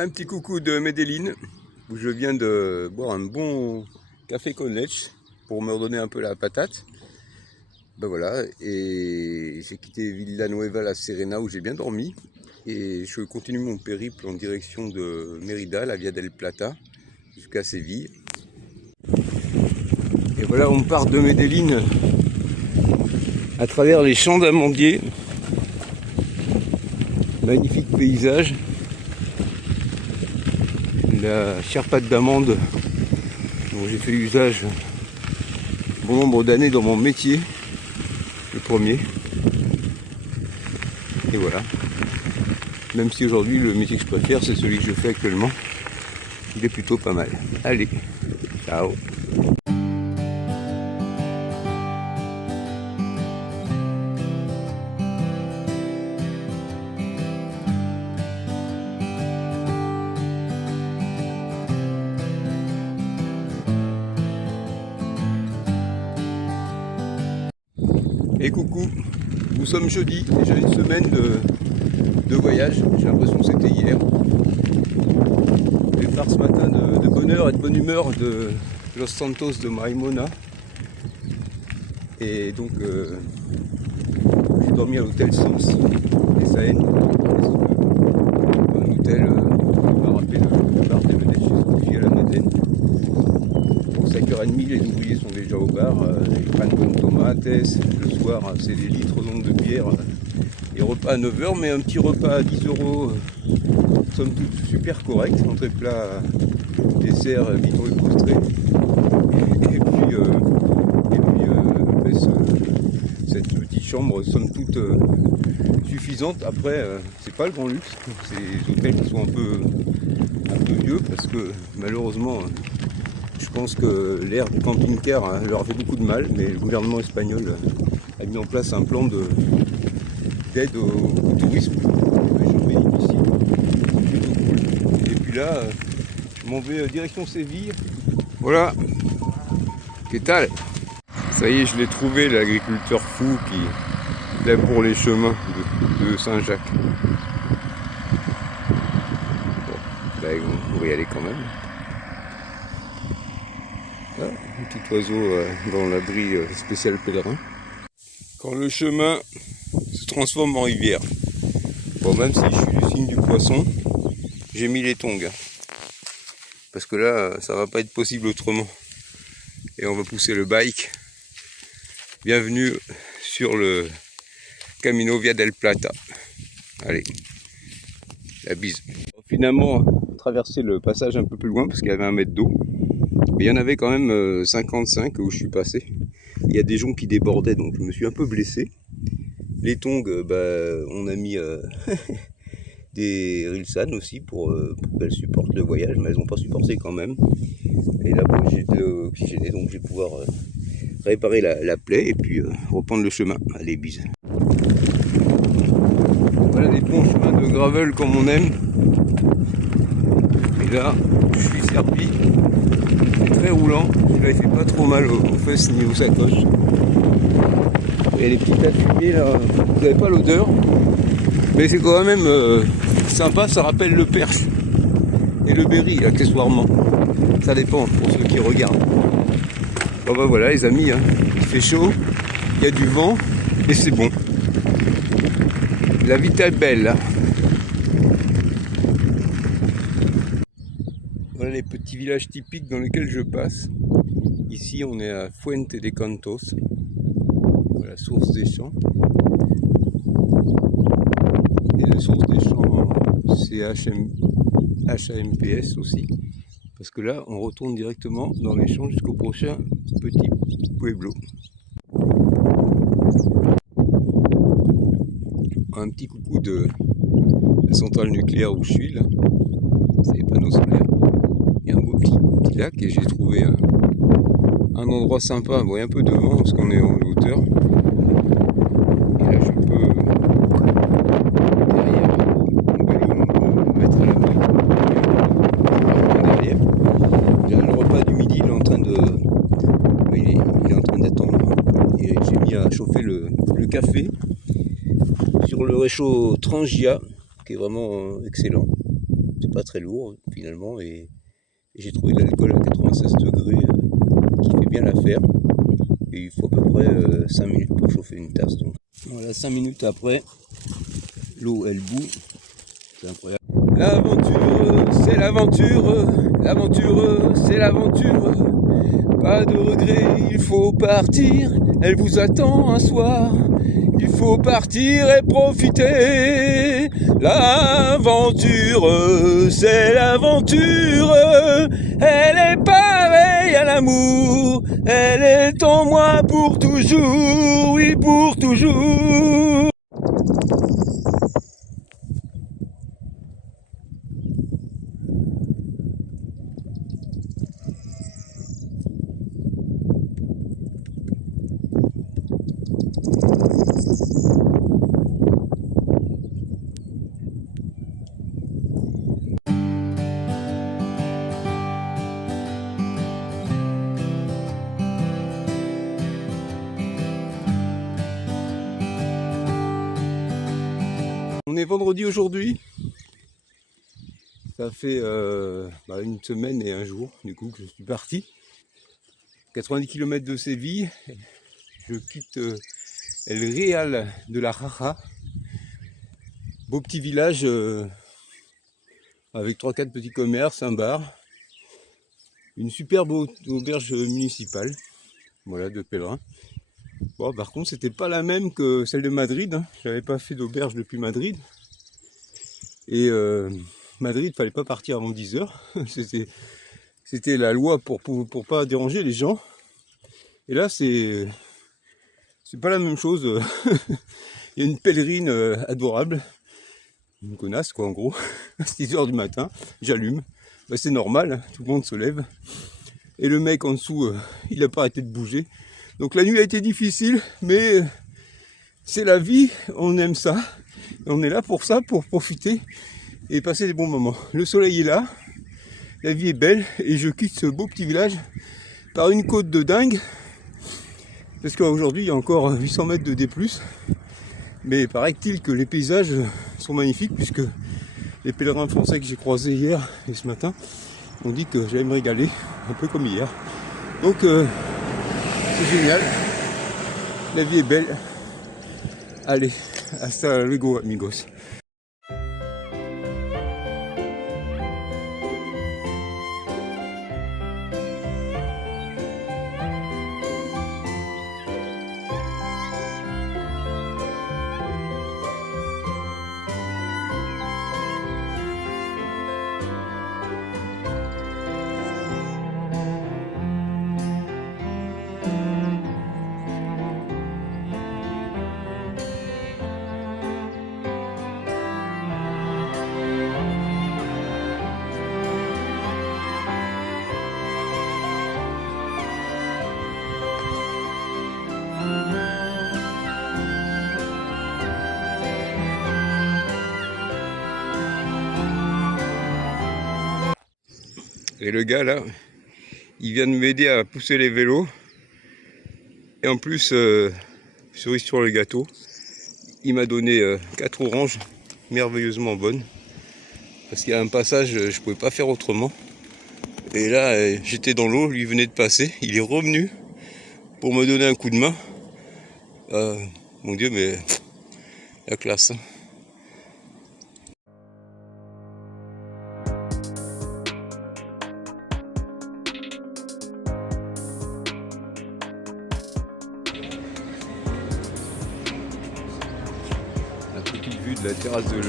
Un petit coucou de Medellín, où je viens de boire un bon café con leche pour me redonner un peu la patate. Ben voilà, et j'ai quitté Villanueva la Serena où j'ai bien dormi. Et je continue mon périple en direction de Mérida, la Via del Plata, jusqu'à Séville. Et voilà, on part de Medellín à travers les champs d'amandiers. Magnifique paysage. La charpate d'amande dont j'ai fait usage bon nombre d'années dans mon métier, le premier. Et voilà. Même si aujourd'hui le métier que je préfère c'est celui que je fais actuellement, il est plutôt pas mal. Allez, ciao. Et coucou, nous sommes jeudi, déjà une semaine de voyage, j'ai l'impression que c'était hier. Départ ce matin de bonne heure et de bonne humeur de Los Santos de Marimona. Et donc j'ai dormi à l'hôtel Sens des Saennes, un hôtel qui m'a rappelé le bar des vedettes chez à la Madeleine. 5h30, les ouvriers sont déjà au bar, ils prennent comme tomates, le soir c'est des litres longs de bière, et repas à 9h, mais un petit repas à 10 €, somme toute super correct, entrée plat, dessert, bidon et prostré, et puis cette petite chambre somme toute suffisante. Après c'est pas le grand luxe, c'est des hôtels qui sont un peu vieux, parce que malheureusement je pense que l'ère du camping-car leur a fait beaucoup de mal, mais le gouvernement espagnol a mis en place un plan d'aide au tourisme. Ici, c'est plutôt cool. Et puis là, je m'en vais direction Séville. Voilà. Qu'est-ce que ça y est, je l'ai trouvé, l'agriculteur fou qui est là pour les chemins de Saint-Jacques. Bon, là, on va y aller quand même. Ah, un petit oiseau dans l'abri spécial pèlerin. Quand le chemin se transforme en rivière. Bon, même si je suis du signe du poisson, j'ai mis les tongs. Parce que là, ça va pas être possible autrement. Et on va pousser le bike. Bienvenue sur le Camino Via del Plata. Allez, la bise. Finalement, traverser le passage un peu plus loin parce qu'il y avait 1 mètre d'eau. Mais il y en avait quand même 55 où je suis passé. Il y a des gens qui débordaient, donc je me suis un peu blessé. Les tongs, on a mis des Rilsan aussi pour qu'elles supportent le voyage, mais elles n'ont pas supporté quand même. Et là, j'ai de l'eau oxygénée, donc je vais pouvoir réparer la plaie et puis reprendre le chemin. Allez, bise. Voilà des bons chemins de gravel comme on aime. Et là, je suis servi. Très roulant, là il fait pas trop mal aux fesses ni aux sacoches. Et les petits tas de fumier là, vous n'avez pas l'odeur, mais c'est quand même sympa, ça rappelle le perche et le berry accessoirement. Ça dépend pour ceux qui regardent. Bon ben voilà les amis, hein. Il fait chaud, il y a du vent et c'est bon. La vie est belle là. Voilà les petits villages typiques dans lesquels je passe. Ici on est à Fuente de Cantos, la source des champs. Et la source des champs c'est HAMPS aussi. Parce que là on retourne directement dans les champs jusqu'au prochain petit pueblo. Un petit coucou de la centrale nucléaire où je suis là. C'est les panneaux solaires. Il y a un beau petit lac et j'ai trouvé un endroit sympa. Bon, il y a un peu de vent parce qu'on est en hauteur. Et là, je peux derrière mon vélo me mettre à l'abri. Derrière. J'ai le repas du midi, il est en train d'attendre. Et j'ai mis à chauffer le café sur le réchaud Trangia, qui est vraiment excellent. c'est pas très lourd finalement, et j'ai trouvé de l'alcool à 96 degrés qui fait bien l'affaire. Et il faut à peu près 5 minutes pour chauffer une tasse. Donc voilà, 5 minutes après, l'eau elle bout. C'est incroyable. L'aventure, c'est l'aventure. L'aventure, c'est l'aventure. Pas de regret, il faut partir. Elle vous attend un soir. Il faut partir et profiter. L'aventure, c'est l'aventure. Elle est pareille à l'amour. Elle est en moi pour toujours. Oui, pour toujours. On est vendredi aujourd'hui. Ça fait une semaine et un jour du coup que je suis parti. 90 km de Séville. Je quitte El Real de la Rara. Beau petit village avec 3-4 petits commerces, un bar. Une superbe auberge municipale. Voilà, de pèlerins. Bon, par contre, c'était pas la même que celle de Madrid. Hein. J'avais pas fait d'auberge depuis Madrid. Et Madrid, fallait pas partir avant 10 h. C'était la loi pour pas déranger les gens. Et là, c'est pas la même chose. Il y a une pèlerine adorable. Une connasse, quoi, en gros. À 6 h du matin, j'allume. Bah, c'est normal, hein, tout le monde se lève. Et le mec en dessous, il n'a pas arrêté de bouger. Donc la nuit a été difficile, mais c'est la vie, on aime ça. On est là pour ça, pour profiter et passer des bons moments. Le soleil est là, la vie est belle, et je quitte ce beau petit village par une côte de dingue. Parce qu'aujourd'hui, il y a encore 800 mètres de D+. Mais paraît-il que les paysages sont magnifiques, puisque les pèlerins français que j'ai croisés hier et ce matin ont dit que j'allais me régaler, un peu comme hier. Donc c'est génial, la vie est belle. Allez, hasta luego amigos. Et le gars là, il vient de m'aider à pousser les vélos. Et en plus, cerise sur le gâteau, il m'a donné 4 oranges merveilleusement bonnes. Parce qu'il y a un passage, je ne pouvais pas faire autrement. Et là, j'étais dans l'eau, lui venait de passer. Il est revenu pour me donner un coup de main. Mon Dieu, mais la classe. Hein. La petite vue de la terrasse de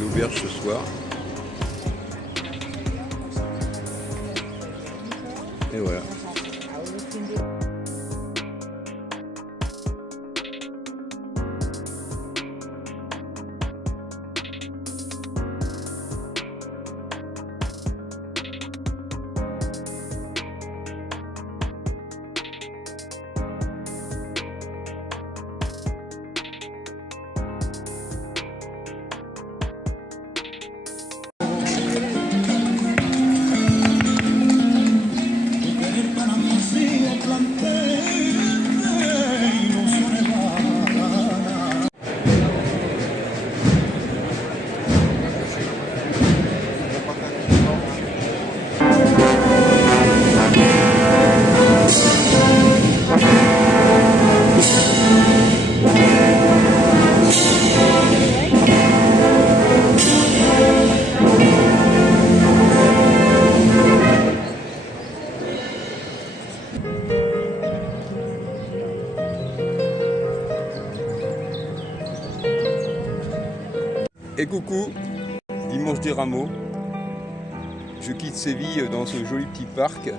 l'auberge ce soir. Et voilà. Et coucou, dimanche des Rameaux. Je quitte Séville dans ce joli petit parc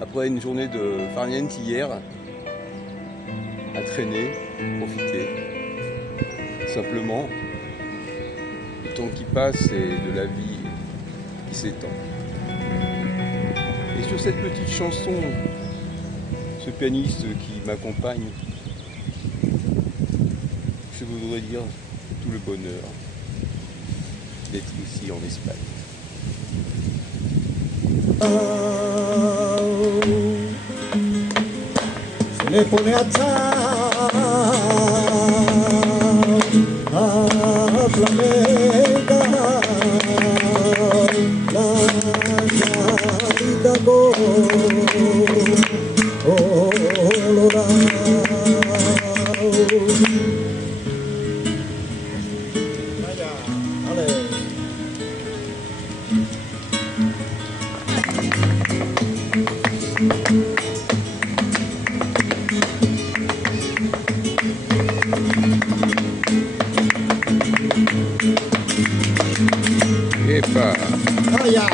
après une journée de farniente hier, à traîner, profiter. Simplement, le temps qui passe et de la vie qui s'étend. Et sur cette petite chanson, ce pianiste qui m'accompagne, je voudrais dire tout le bonheur d'être ici en Espagne. Se le pone a flamenca la carita colorada. Vaya, vale. Epa! Vaya.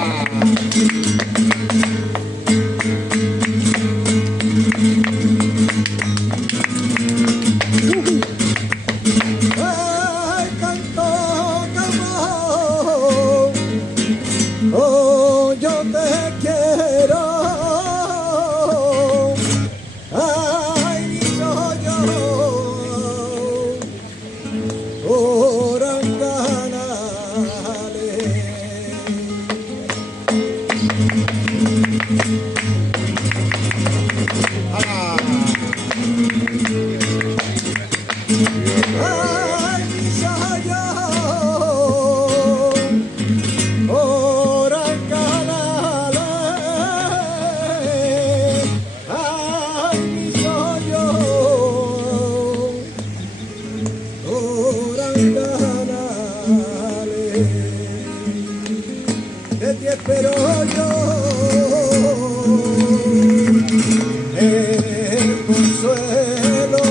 Ay, canto cabo, oh, yo te quiero. Ay, soy yo, oranganales. Ay, soy yo, oranganales. Ay, soy yo, oranganales. De ti espero yo el consuelo,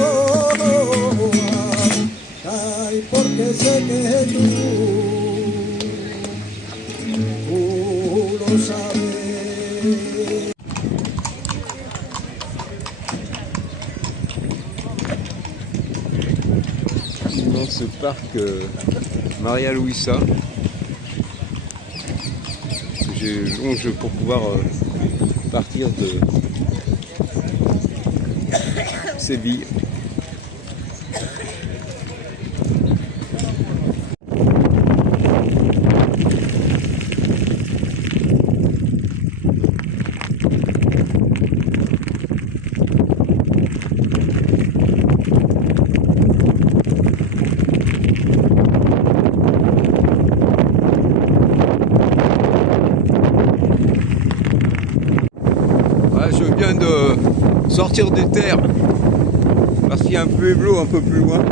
ay, porque sé que tú lo sabes. Dans ce parc Maria Luisa, je longe pour pouvoir partir de Séville. Je viens de sortir des terres parce qu'il y a un pueblo un peu plus loin.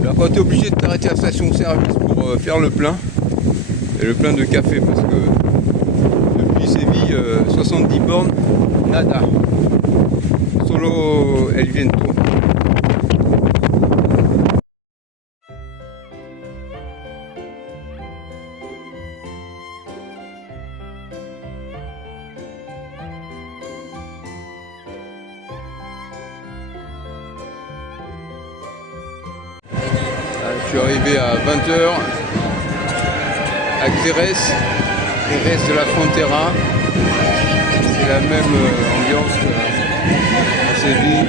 Alors tu es obligé de t'arrêter à la station-service pour faire le plein. Et le plein de café parce que depuis Séville, 70 bornes, nada. Solo el viento. Je suis arrivé à 20h à Xérès de la Frontera. C'est la même ambiance qu'à Séville.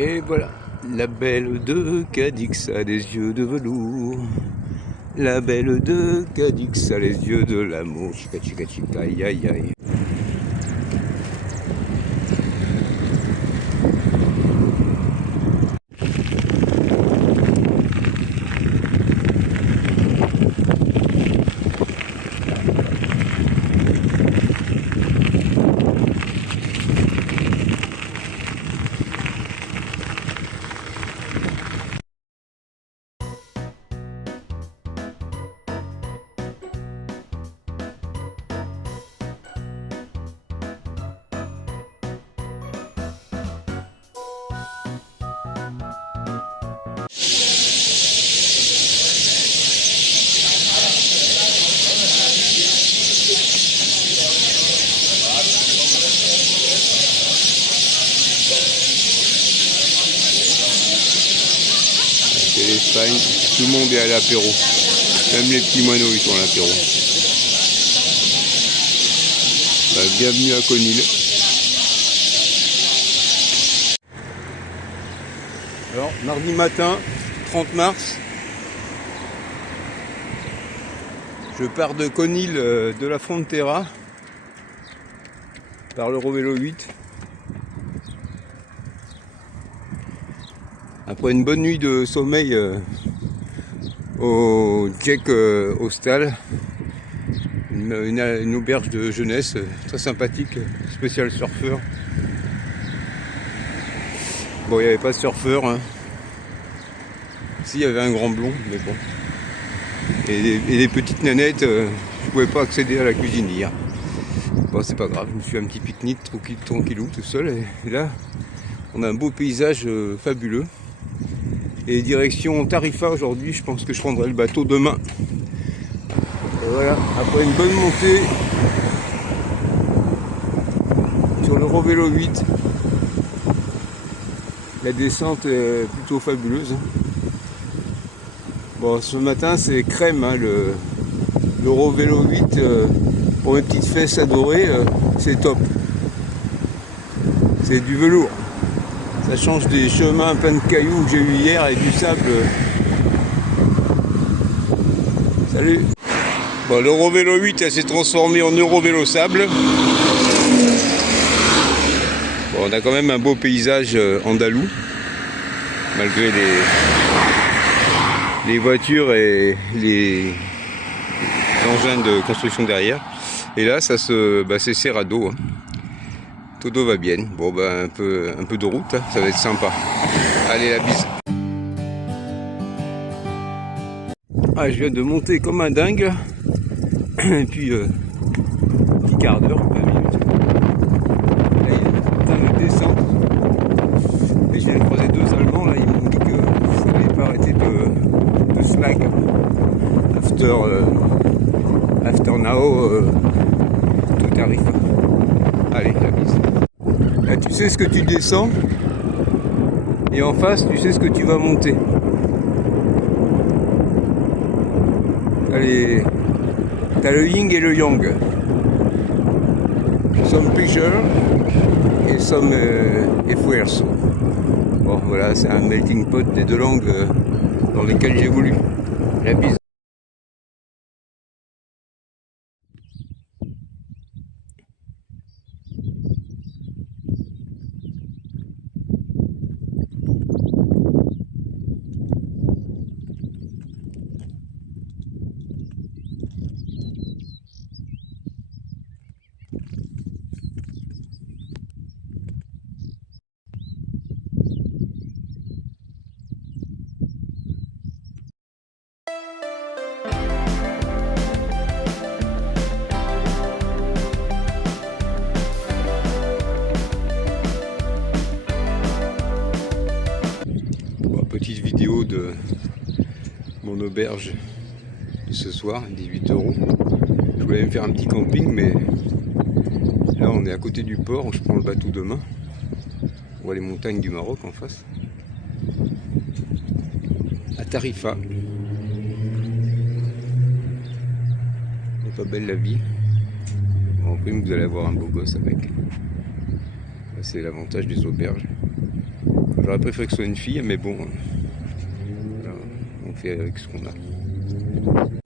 Et voilà, la belle de Cadix a des yeux de velours. La belle de Cadix a les yeux de l'amour. Chica chica chica, aïe aïe aïe. C'est l'Espagne, tout le monde est à l'apéro. Même les petits moineaux ils sont à l'apéro. Bah, bienvenue à Conil. Alors, mardi matin, 30 mars, je pars de Conil de la Frontera par l'Eurovélo 8. Après une bonne nuit de sommeil au Jack Hostel, une auberge de jeunesse très sympathique, spécial surfeur. Bon, il n'y avait pas de surfeur, hein. Si, il y avait un grand blond, mais bon. Et les petites nanettes, je pouvais pas accéder à la cuisinière. Bon, c'est pas grave, je me suis un petit pique-nique tranquillou tout seul. Et là, on a un beau paysage fabuleux. Et direction Tarifa aujourd'hui, je pense que je prendrai le bateau demain. Et voilà, après une bonne montée sur l'Eurovélo 8, la descente est plutôt fabuleuse. Bon, ce matin c'est crème, hein, l'Eurovélo 8, pour mes petites fesses adorées, c'est top. C'est du velours. Ça change des chemins pleins de cailloux que j'ai eu hier et du sable. Salut. Bon, l'Eurovélo 8 elle s'est transformée en Eurovélo sable. Bon, on a quand même un beau paysage andalou, malgré les voitures et les engins de construction derrière. Et là, ça c'est Cerrado. Hein. Todo va bien. Bon, un peu de route, hein. Ça va être sympa. Allez, la bise. Ah, je viens de monter comme un dingue. Et puis, petit quart d'heure, 20 minutes. Là, il y a une putain de descente. Et j'ai croisé deux Allemands, là, ils m'ont dit que ça n'allait pas arrêter de slag. After now, tout arrive. Allez, la bise. Là, tu sais ce que tu descends. Et en face, tu sais ce que tu vas monter. Allez, t'as le yin et le yang. Some picture et some esfuerzo. Bon, voilà, c'est un melting pot des deux langues dans lesquelles j'évolue. La bise. de mon auberge de ce soir, 18 €. Je voulais me faire un petit camping, mais là on est à côté du port, je prends le bateau demain. On voit les montagnes du Maroc en face. À Tarifa. C'est pas belle la vie. En prime, vous allez avoir un beau gosse avec. C'est l'avantage des auberges. J'aurais préféré que ce soit une fille, mais bon, voilà, on fait avec ce qu'on a.